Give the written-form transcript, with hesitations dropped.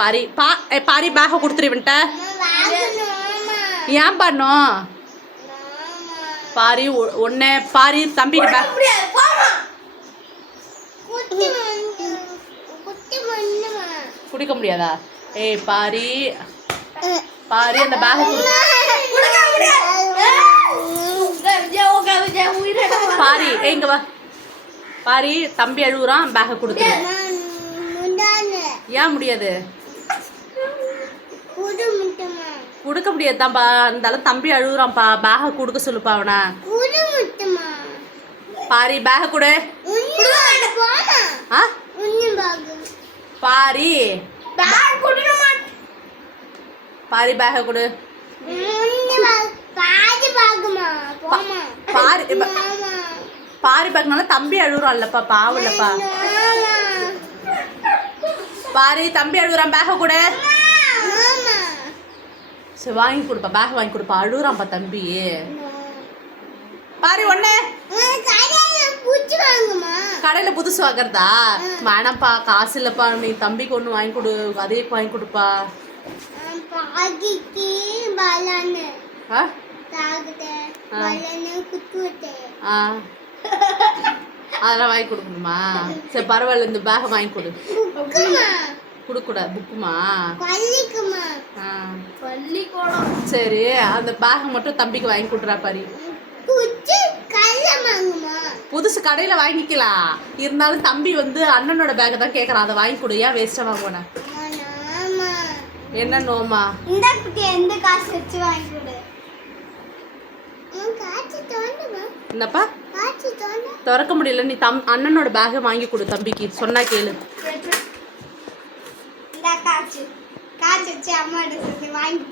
பாரி பாரி பேக கொடுத்துருவின்ட்ட ஏன் பண்ணும் பாரி ஒன்னே பாரி தம்பிக்கு பேக் குடிக்க முடியாதா? ஏய் பாரி பாரி அந்த பேக பாரி இங்க வா பாரி தம்பி அழுகுறான் பேக கொடுத்துரு. ஏன் முடியாது? கொடுக்க முடியாதுதான்ப்பா. இருந்தாலும் தம்பி அழுகுறான்ப்பா. பேக கொடுக்க சொல்லுப்பா அவனை. பாரி பேக கொடு. பாரி பாரி பேக கொடு. பாரி பாரி பேக்னால தம்பி அழுகுறான்லப்பா. பாவம் இல்லப்பா. பாரி தம்பி அழுகுறான் பேக கொடு. சரி வாங்கி கொடுப்பா. பேக் வாங்கி கொடுப்பா. அழுகுறான்ப்பா தம்பி. பாரி ஒண்ணு கடையில புதுசு வாங்குறதா? வேணாம்ப்பா காசு இல்லப்பா. நீ தம்பிக்கு ஒண்ணு வாங்கி கொடு. அதே வாங்கி கொடுப்பா. அதெல்லாம் வாங்கி கொடுக்கணுமா? சரி பரவாயில்ல இந்த பேக வாங்கி கொடு. கொடுக்கூடாது புக்குமா? சரி அந்த பேக மட்டும் தம்பிக்கு வாங்கி கொடுறா பாரி. புதுசு கடையில வாங்கிக்கலாம். இருந்தாலும் தம்பி வந்து அண்ணனோட பேக தான் கேக்குறான். அதை வாங்கி கொடு. ஏன் வேஸ்டா வாங்குவேன்? என்ன நோமா? இந்த குட்டி எந்த காசு வச்சு வாங்கி கொடு. என்னப்பா திறக்க முடியல. நீ அண்ணனோட பேக வாங்கி கொடு தம்பிக்கு. சொன்னா கேளு. இந்த காசு வச்சு அம்மா வாங்கி